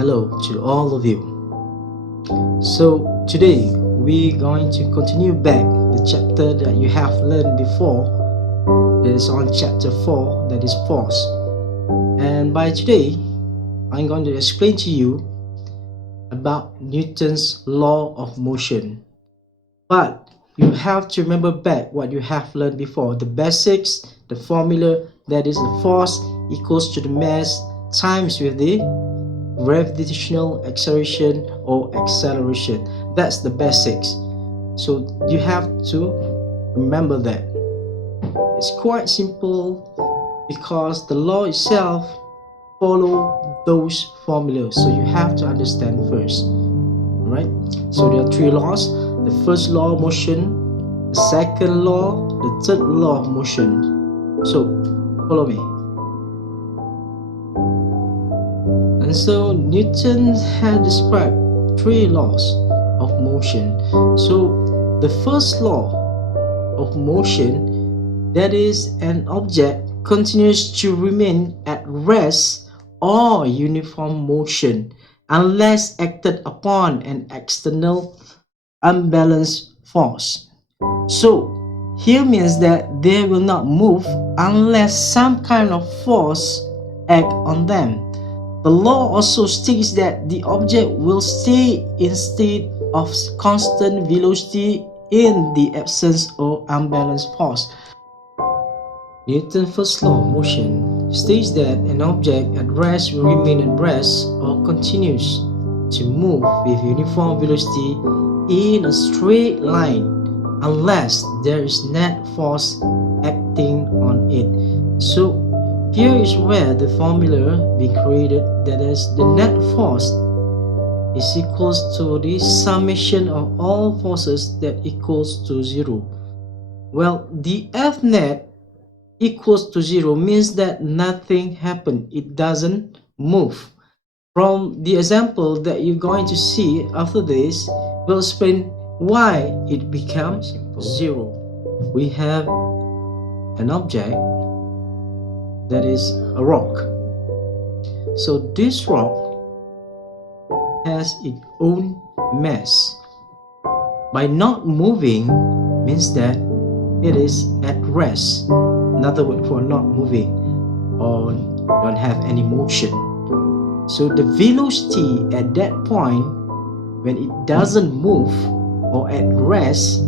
hello to all of you. So today we're going to continue back the chapter that you have learned before, that is on chapter 4, that is force. And by today I'm going to explain to you about Newton's law of motion. But you have to remember back what you have learned before, the basics, the formula, that is the force equals to the mass times with the gravitational acceleration or acceleration. That's the basics. So you have to remember that. It's quite simple because the law itself follow those formulas. So you have to understand first. Right? So there are three laws. The first law of motion, the second law, the third law of motion. So follow me. And so Newton had described three laws of motion. So the first law of motion, that is, an object continues to remain at rest or uniform motion unless acted upon an external unbalanced force. So here means that they will not move unless some kind of force act on them. The law also states that the object will stay in state of constant velocity in the absence of unbalanced force. Newton's first law of motion states that an object at rest will remain at rest or continues to move with uniform velocity in a straight line unless there is net force acting on it. So here is where the formula be created, that is, the net force is equals to the summation of all forces that equals to 0. Well, the F net equals to 0 means that nothing happened, it doesn't move. From the example that you're going to see after this, we'll explain why it becomes 0. We have an object that is a rock. So this rock has its own mass. By not moving means that it is at rest. Another word for not moving or don't have any motion. So the velocity at that point when it doesn't move or at rest,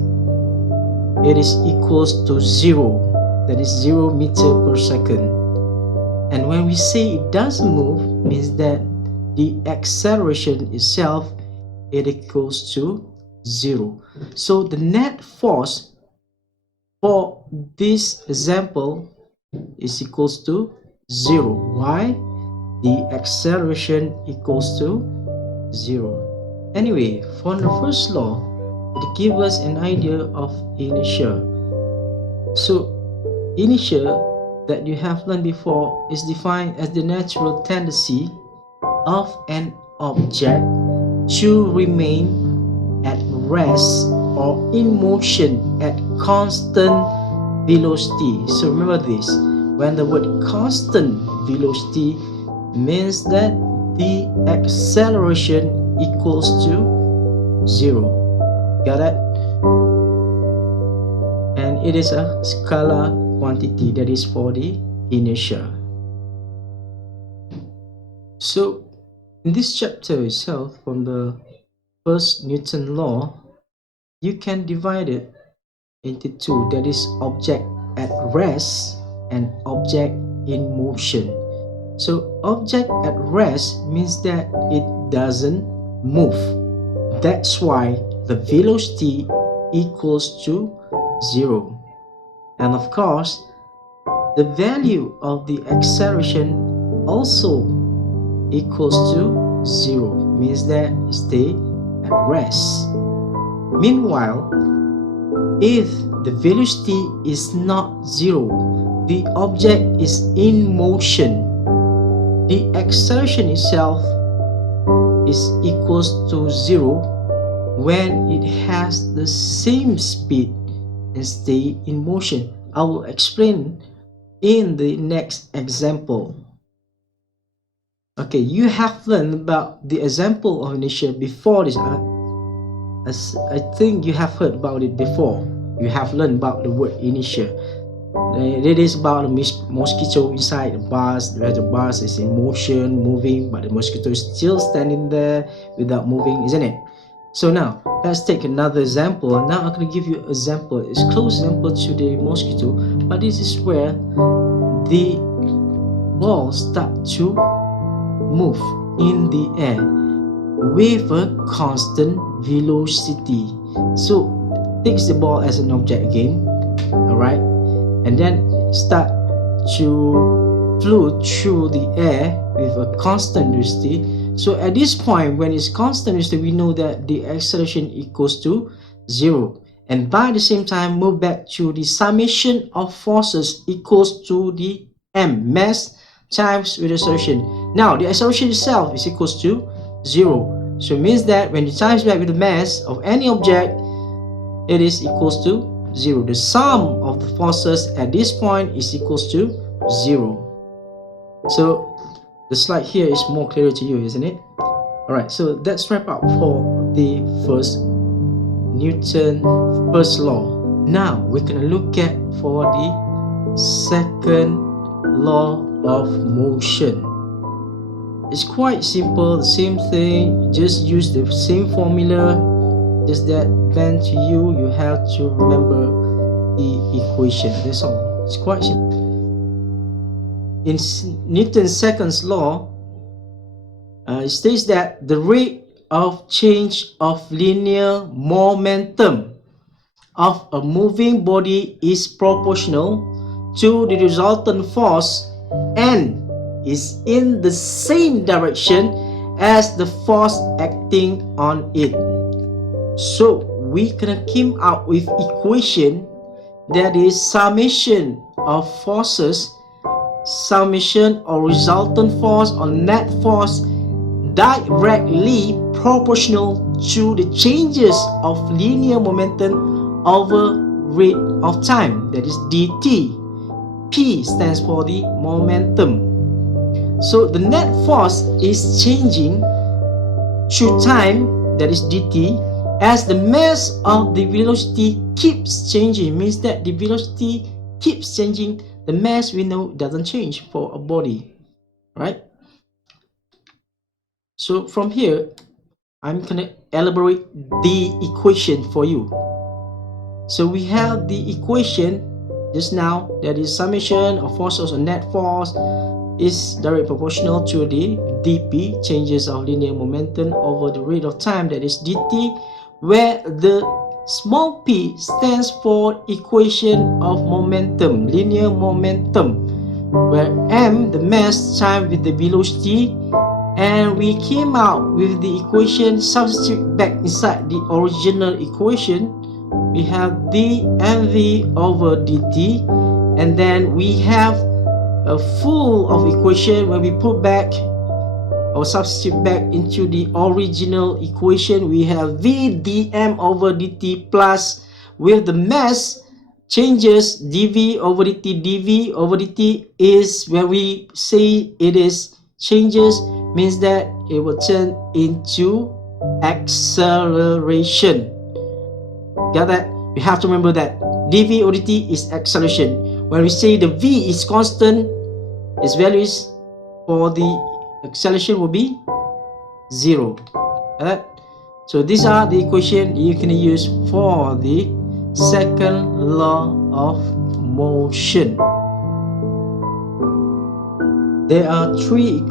it is equals to 0. That is 0 meter per second. And when we say it doesn't move, means that the acceleration itself, it equals to 0. So the net force for this example is equals to 0. Why? The acceleration equals to 0. Anyway, for the first law, it gives us an idea of inertia. So inertia that you have learned before is defined as the natural tendency of an object to remain at rest or in motion at constant velocity. So remember this, when the word constant velocity means that the acceleration equals to 0. Got it? And it is a scalar quantity, that is for the inertia. So in this chapter itself, from the first Newton law, you can divide it into two, that is object at rest and object in motion. So object at rest means that it doesn't move. That's why the velocity equals to 0. And of course, the value of the acceleration also equals to 0, means that it stays at rest. Meanwhile, if the velocity is not 0, the object is in motion, the acceleration itself is equals to 0 when it has the same speed and stay in motion. I will explain in the next example. Okay, you have learned about the example of inertia before this. As I think you have heard about it before. You have learned about the word inertia. It is about a mosquito inside the bus, where the bus is in motion, moving, but the mosquito is still standing there without moving, isn't it? So now, let's take another example. Now I'm going to give you an example. It's close example to the mosquito, but this is where the ball start to move in the air with a constant velocity. So takes the ball as an object again, all right, and then start to float through the air with a constant velocity. So at this point, when it's constant velocity, we know that the acceleration equals to 0. And by the same time, move back to the summation of forces equals to the m, mass times with acceleration. Now, the acceleration itself is equals to 0. So it means that when you times back with the mass of any object, it is equals to 0. The sum of the forces at this point is equals to 0. So the slide here is more clear to you, isn't it? Alright, so that's wrap up for the first Newton first law. Now we're gonna look at for the second law of motion. It's quite simple, the same thing, just use the same formula, just that then to you, you have to remember the equation. That's all. It's quite simple. In Newton's second law, it states that the rate of change of linear momentum of a moving body is proportional to the resultant force and is in the same direction as the force acting on it. So we can come up with equation that is summation of forces, summation or resultant force or net force directly proportional to the changes of linear momentum over rate of time, that is dt. P stands for the momentum. So the net force is changing through time, that is dt, as the mass of the velocity keeps changing. Means that the velocity keeps changing, the mass we know doesn't change for a body, right? So from here, I'm gonna elaborate the equation for you. So we have the equation just now, that is summation of forces or net force is directly proportional to the dp, changes of linear momentum over the rate of time, that is dt, where the small p stands for equation of momentum, linear momentum, where m the mass times with the velocity, and we came out with the equation. Substitute back inside the original equation, we have dmv over dt, and then we have a full of equation when we put back or substitute back into the original equation. We have v dm over dt plus, with the mass changes, dv over dt. Dv over dt is when we say it is changes, means that it will turn into acceleration. Got that? We have to remember that dv over dt is acceleration. When we say the v is constant, its values for the acceleration will be 0. Right? So these are the equation you can use for the second law of motion. There are 3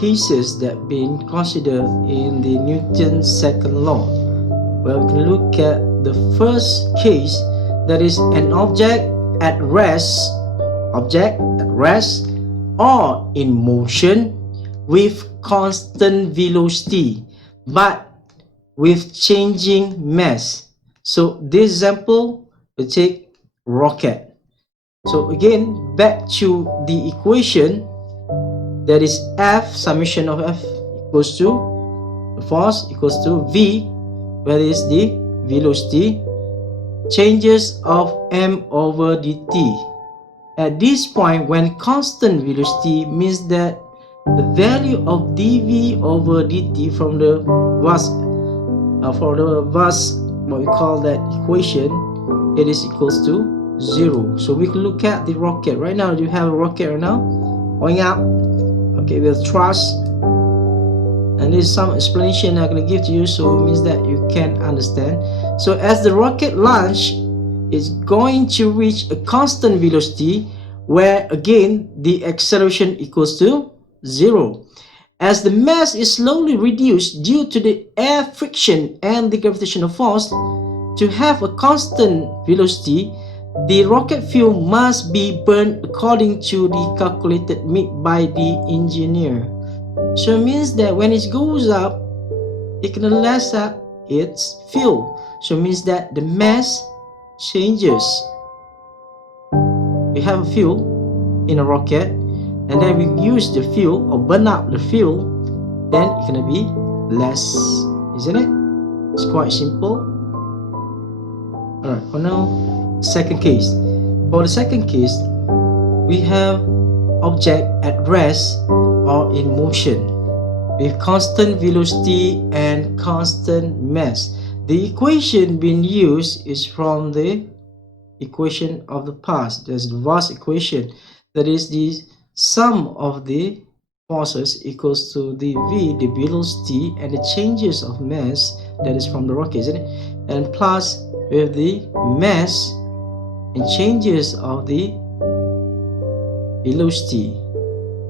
cases that been considered in the Newton's second law. Well, we can look at the first case, that is an object at rest or in motion with constant velocity but with changing mass. So this example, we take rocket. So again, back to the equation, that is F, summation of F equals to the force equals to V, where is the velocity, changes of m over dt. At this point, when constant velocity, means that the value of dv over dt from the vast what we call that equation, it is equals to 0. So we can look at the rocket right now. You have a rocket right now going up, okay, with thrust, and there's some explanation I'm going to give to you, so it means that you can understand. So as the rocket launch is going to reach a constant velocity, where again the acceleration equals to 0. As the mass is slowly reduced due to the air friction and the gravitational force, to have a constant velocity, the rocket fuel must be burned according to the calculated made by the engineer. So it means that when it goes up, it can less up its fuel. So it means that the mass changes. We have a fuel in a rocket, and then we use the fuel or burn up the fuel, then it's gonna be less, isn't it? It's quite simple. Alright, for now, second case. For the second case, we have object at rest or in motion with constant velocity and constant mass. The equation being used is from the equation of the past. There's the vast equation, that is the sum of the forces equals to the v, the velocity, and the changes of mass, that is from the rocket, isn't it? And plus with the mass and changes of the velocity.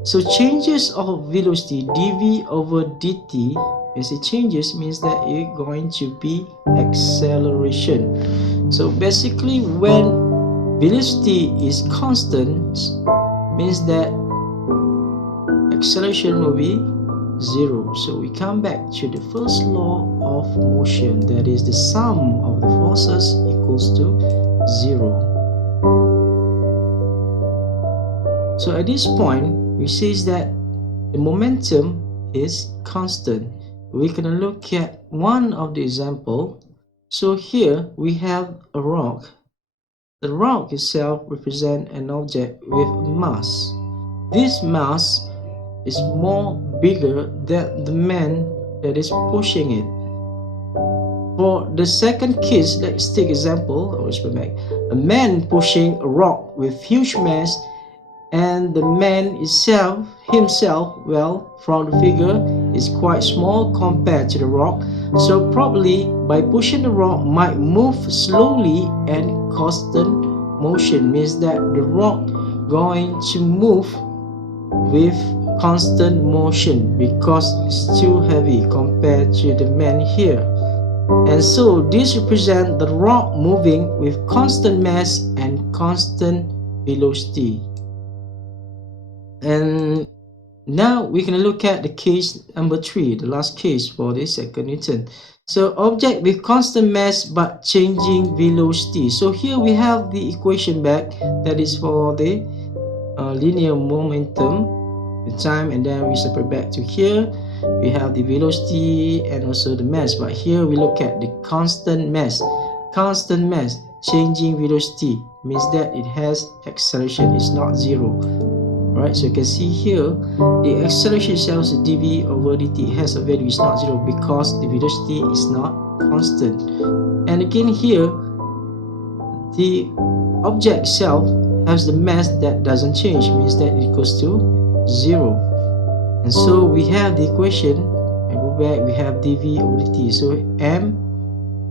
So changes of velocity dv over dt, as it changes, means that it's going to be acceleration. So basically, when velocity is constant, means that acceleration will be 0. So we come back to the first law of motion, that is the sum of the forces equals to 0. So at this point, we say that the momentum is constant. We can look at one of the example. So here we have a rock. The rock itself represents an object with a mass. This mass is more bigger than the man that is pushing it. For the second case, let's take example. A man pushing a rock with huge mass, and the man himself, well, from the figure, is quite small compared to the rock. So probably by pushing the rock might move slowly and constant motion, means that the rock going to move with constant motion because it's too heavy compared to the man here. And so this represents the rock moving with constant mass and constant velocity. And now we can look at the case number 3, the last case for the second Newton. So object with constant mass but changing velocity. So here we have the equation back, that is for the linear momentum, the time, and then we separate back to here. We have the velocity and also the mass, but here we look at the constant mass. Constant mass changing velocity means that it has acceleration, it's not 0. Alright, so you can see here the acceleration itself is dv over dt, has a value, is not 0 because the velocity is not constant. And again here, the object itself has the mass that doesn't change, means that it equals to 0. And so we have the equation, and go back, we have dv over dt. So m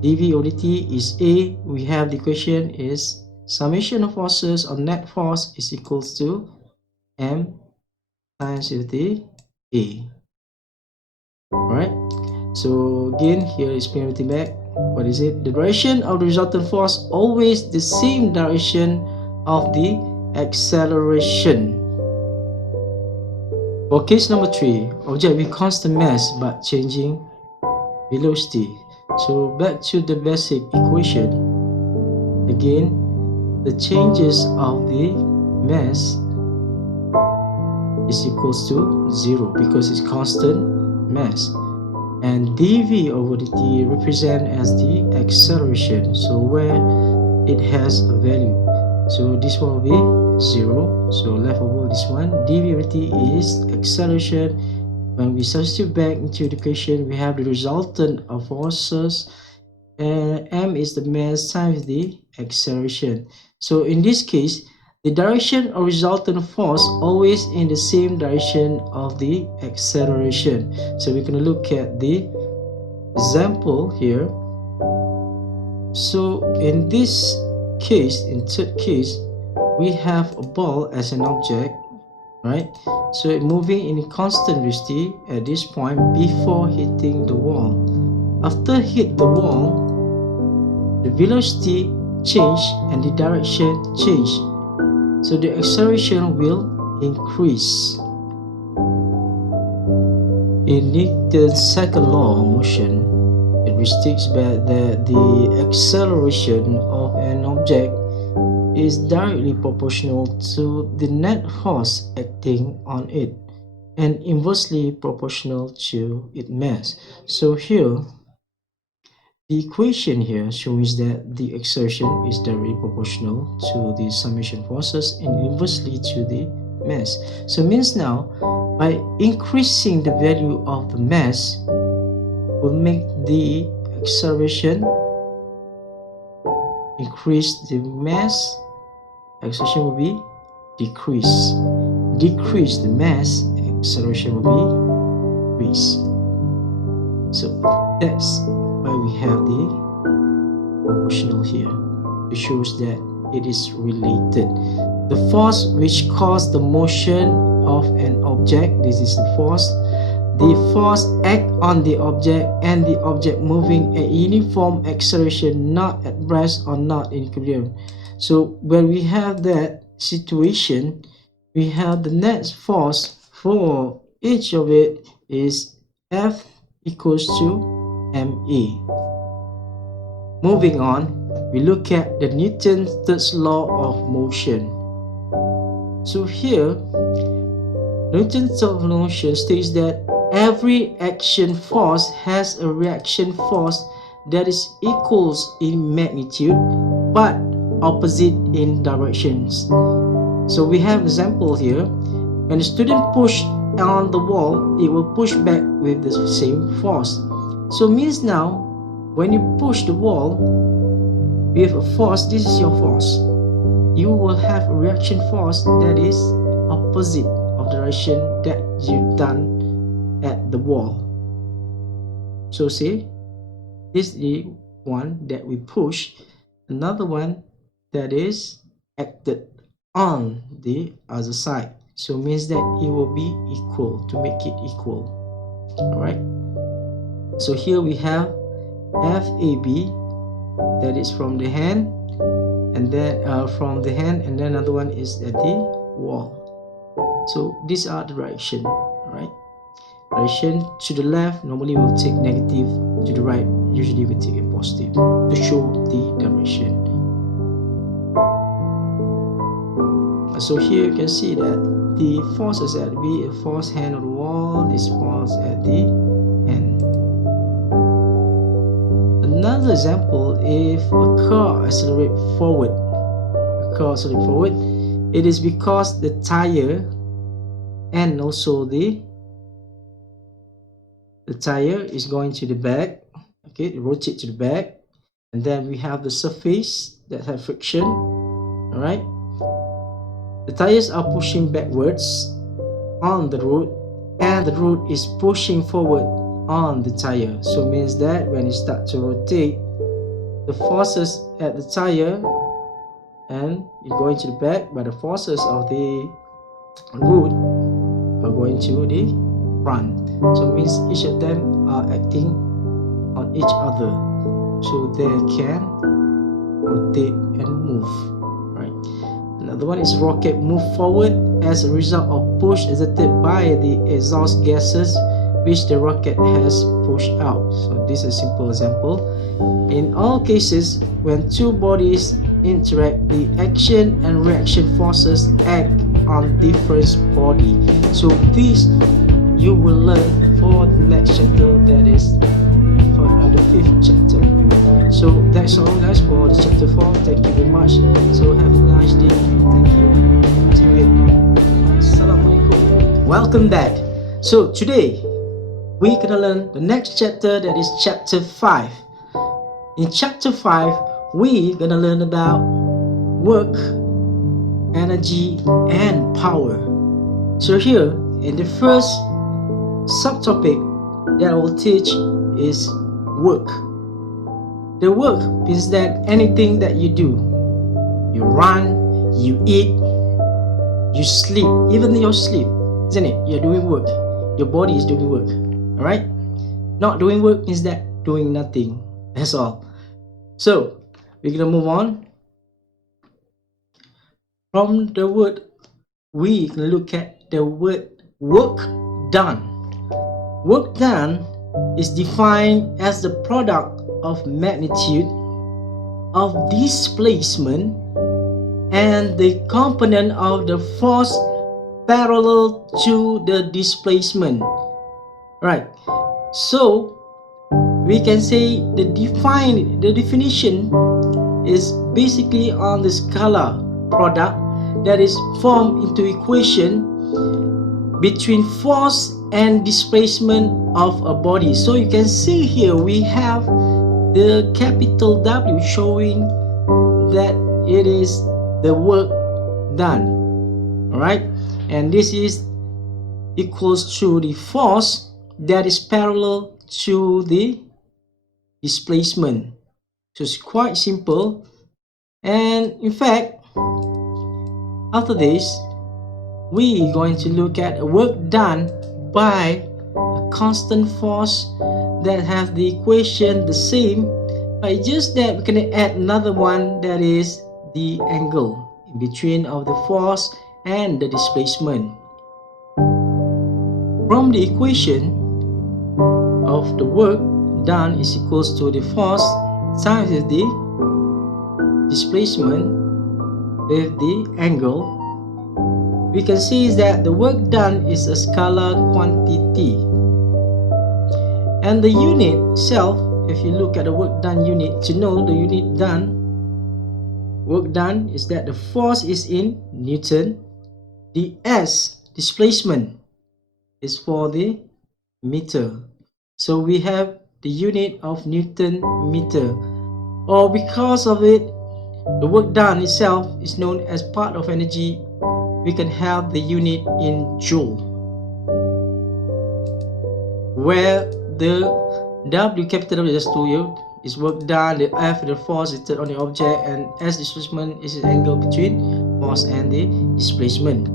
dv over dt is a. We have the equation is summation of forces or net force is equals to m times the a. Alright, so again here is everything back. What is it? The direction of the resultant force always the same direction of the acceleration. For case number 3, object with constant mass but changing velocity. So back to the basic equation. Again, the changes of the mass is equals to 0 because it's constant mass, and dv over dt represent as the acceleration, so where it has a value. So this one will be 0. So left over this one. dV/t is acceleration. When we substitute back into the equation, we have the resultant of forces, and m is the mass times the acceleration. So in this case, the direction of resultant force always in the same direction of the acceleration. So we're going to look at the example here. So in this case, in third case, we have a ball as an object, right? So it moving in constant velocity at this point before hitting the wall. After hit the wall, the velocity change and the direction change. So the acceleration will increase. In Newton's second law of motion, it states that the acceleration of an object is directly proportional to the net force acting on it and inversely proportional to its mass. So here, the equation here shows that the acceleration is directly proportional to the summation forces and inversely to the mass. So it means now, by increasing the value of the mass, will make the acceleration increase, the mass acceleration will be decrease. Decrease the mass, acceleration will be increase. So that's why we have the proportional here. It shows that it is related. The force which caused the motion of an object, this is the force. The force act on the object and the object moving at uniform acceleration, not at rest or not in equilibrium. So when we have that situation, we have the net force for each of it is F equals to ma. Moving on, we look at the Newton's third law of motion. So here, Newton's third law of motion states that every action force has a reaction force that is equals in magnitude but opposite in directions. So we have an example here. When a student pushes on the wall, it will push back with the same force. So means now, when you push the wall with a force, this is your force, you will have a reaction force that is opposite of the direction that you've done at the wall. So say this is the one that we push, another one that is acted on the other side. So means that it will be equal, to make it equal. Alright, so here we have FAB, that is from the hand, and then from the hand, and then another one is at the wall. So these are the direction, right? Direction to the left, normally we'll take negative. To the right, usually we take a positive to show the direction. So here you can see that the force is at B, a force hand on the wall, this force at the hand. Another example, if a car accelerates forward, it is because the tire and also the tire is going to the back. Okay, it rotates to the back, and then we have the surface that have friction. All right, the tires are pushing backwards on the road, and the road is pushing forward on the tire. So means that when it starts to rotate, the forces at the tire and it's going to the back, but the forces of the road are going to the front. So it means each of them are acting on each other, so they can rotate and move, right? Another one is rocket move forward as a result of push exerted by the exhaust gases which the rocket has pushed out. So this is a simple example. In all cases, when two bodies interact, the action and reaction forces act on different body. So this you will learn for the next chapter, that is for the 5th chapter. So that's all guys for the chapter 4. Thank you very much. So have a nice day. Thank you. welcome back. So today we're gonna learn the next chapter, that is chapter 5. In chapter 5 we're gonna learn about work, energy and power. So here in the first subtopic that I will teach is work. The work means that anything that you do, you run, you eat, you sleep, even your sleep, isn't it? You're doing work. Your body is doing work. Alright? Not doing work means that doing nothing. That's all. So we're gonna move on. From the word, we can look at the word work done. Work done is defined as the product of magnitude of displacement and the component of the force parallel to the displacement. Right. So we can say the definition is basically on the scalar product that is formed into equation between force and displacement of a body. So you can see here we have the capital W showing that it is the work done. Alright, and this is equals to the force that is parallel to the displacement. So it's quite simple. And in fact, after this we're going to look at work done by a constant force that has the equation the same, but just that we're going to add another one, that is the angle in between of the force and the displacement. From the equation of the work done is equals to the force times the displacement with the angle, we can see is that the work done is a scalar quantity, and the unit itself, if you look at the work done unit, to know the unit done, work done is that the force is in Newton, the S displacement is for the meter, so we have the unit of Newton meter, or because of it the work done itself is known as part of energy, we can have the unit in joule, where the W, capital W, just told you, is work done, the F, the force exerted on the object, and S displacement is the angle between force and the displacement.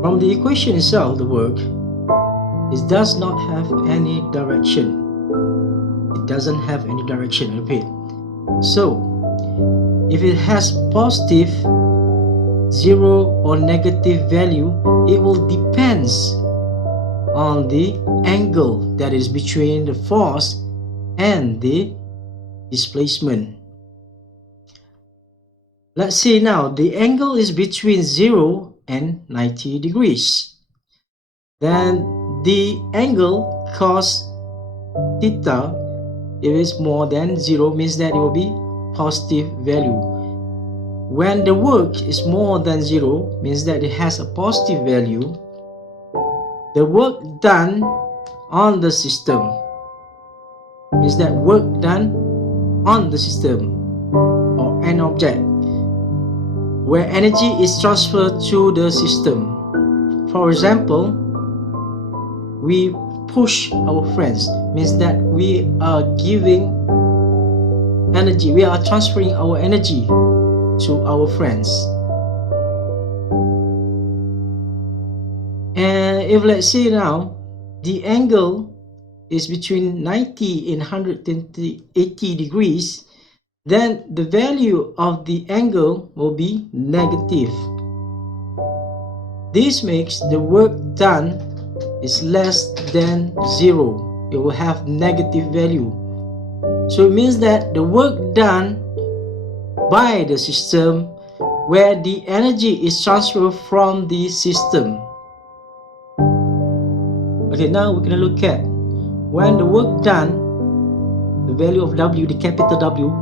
From the equation itself, the work, it does not have any direction. It doesn't have any direction, I repeat. So if it has positive, 0 or negative value, it will depends on the angle that is between the force and the displacement. Let's say now the angle is between 0 and 90 degrees. Then the angle cos theta, if it's more than 0, means that it will be positive value. When the work is more than 0, means that it has a positive value. The work done on the system means that work done on the system or an object where energy is transferred to the system. For example, we push our friends, means that we are giving energy, we are transferring our energy to our friends. And if let's say now the angle is between 90 and 180 degrees, then the value of the angle will be negative. This makes the work done is less than 0. It will have negative value. So it means that the work done by the system, where the energy is transferred from the system. Okay, now we're going to look at when the work done, the value of W, the capital W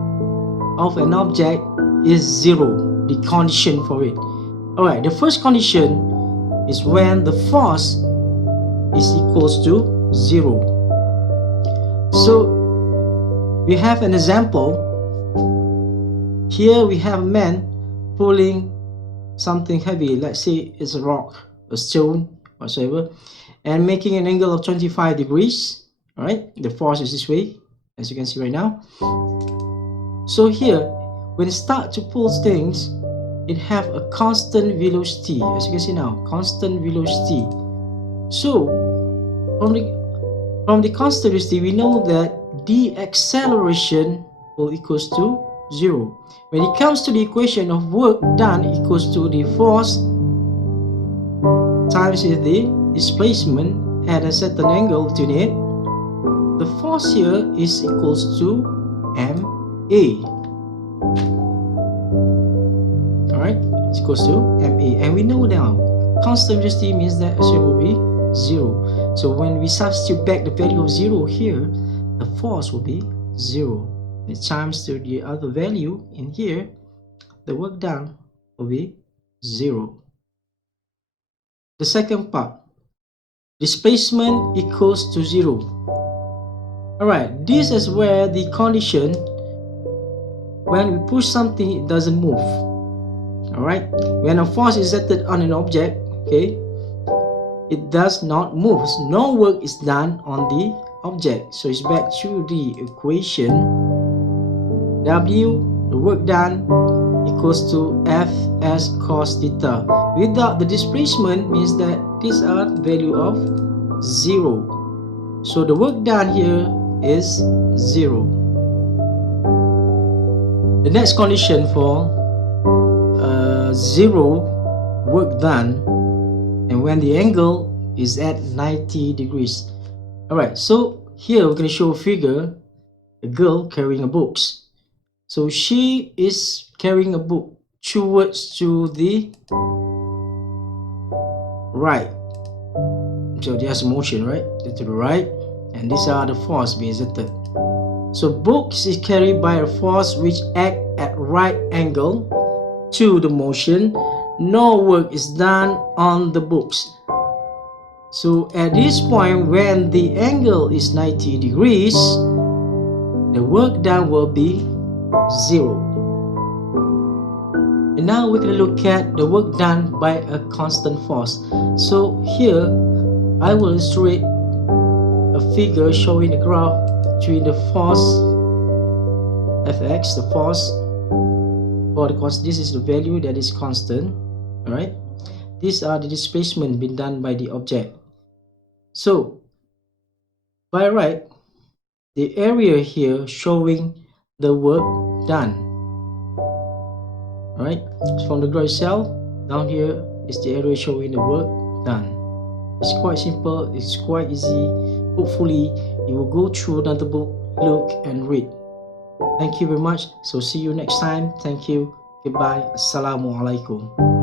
of an object is 0, the condition for it. Alright, the first condition is when the force is equals to 0. So we have an example. Here we have a man pulling something heavy, let's say it's a rock, a stone, whatsoever, and making an angle of 25 degrees. Alright, the force is this way, as you can see right now. So here, when it start to pull things, it have a constant velocity, as you can see now, constant velocity. So from the constant velocity, we know that the acceleration will equals to 0. When it comes to the equation of work done equals to the force times the displacement at a certain angle between it, the force here is equals to ma. Alright, it's equals to ma, and we know now constant velocity means that it will be 0. So when we substitute back the value of 0 here, the force will be 0. It times to the other value in here, the work done will be 0. The second part, displacement equals to 0. Alright, this is where the condition, when we push something, it doesn't move. Alright, when a force is exerted on an object, okay, it does not move. No work is done on the object. So it's back to the equation. W, the work done, equals to Fs cos theta. Without the displacement means that these are value of 0. So the work done here is 0. The next condition for 0 work done, and when the angle is at 90 degrees. Alright, so here we're going to show a figure, a girl carrying a book. So she is carrying a book towards to the right. So there's motion, right? To the right, and these are the force being exerted. So books is carried by a force which act at right angle to the motion. No work is done on the books. So at this point, when the angle is 90 degrees, the work done will be 0. And now we're going to look at the work done by a constant force. So here I will illustrate a figure showing the graph between the force Fx, the force for the cost. This is the value that is constant. Alright, these are the displacement being done by the object. So by right, the area here showing the work done. Alright, from the graph itself, down here is the area showing the work done. It's quite simple, it's quite easy. Hopefully you will go through another book, look and read. Thank you very much. So see you next time. Thank you. Goodbye. Assalamualaikum.